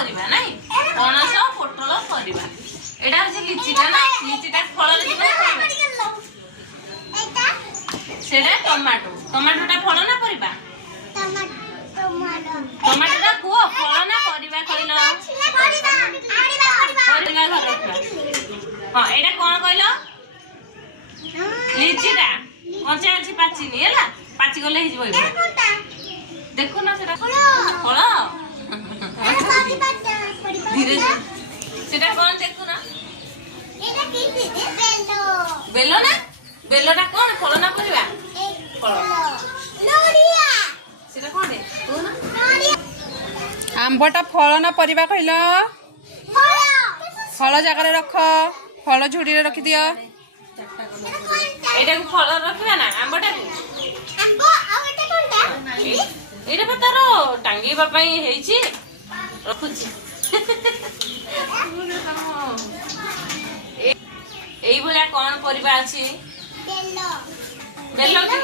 परिबा नहीं पणस पोटल परिबा एटा होची लिचीटा ना लिचीटा फल रे दिबा एटा सेडा टमाटो टमाटोटा फल ना परिबा टमाटोटा को फल ना परिबा कइलो परिबा घर रखा हां एटा कोन कइलो लिचीटा कंचा अछि पाचिनी हैला पाची गले हिजबो देखो ना सेटा फल धीरे सेटा कोन देखो ना एटा की बेलो ना बेलोटा कोन फल ना परिबा फल नोरिया सेटा कोन दे तो ना नोरिया आंबटा फल ना परिबा कहिलो फल जगह रे रख फल झुड़ी रे रखि दियो एटा को फल रखबा ना आंबटा को आंबो आ एटा कोनटा एटा पतारो टांगी बापाई हेची रखुची এই ভলিয়া কোন পরিবা আছে বেলো বেলো কি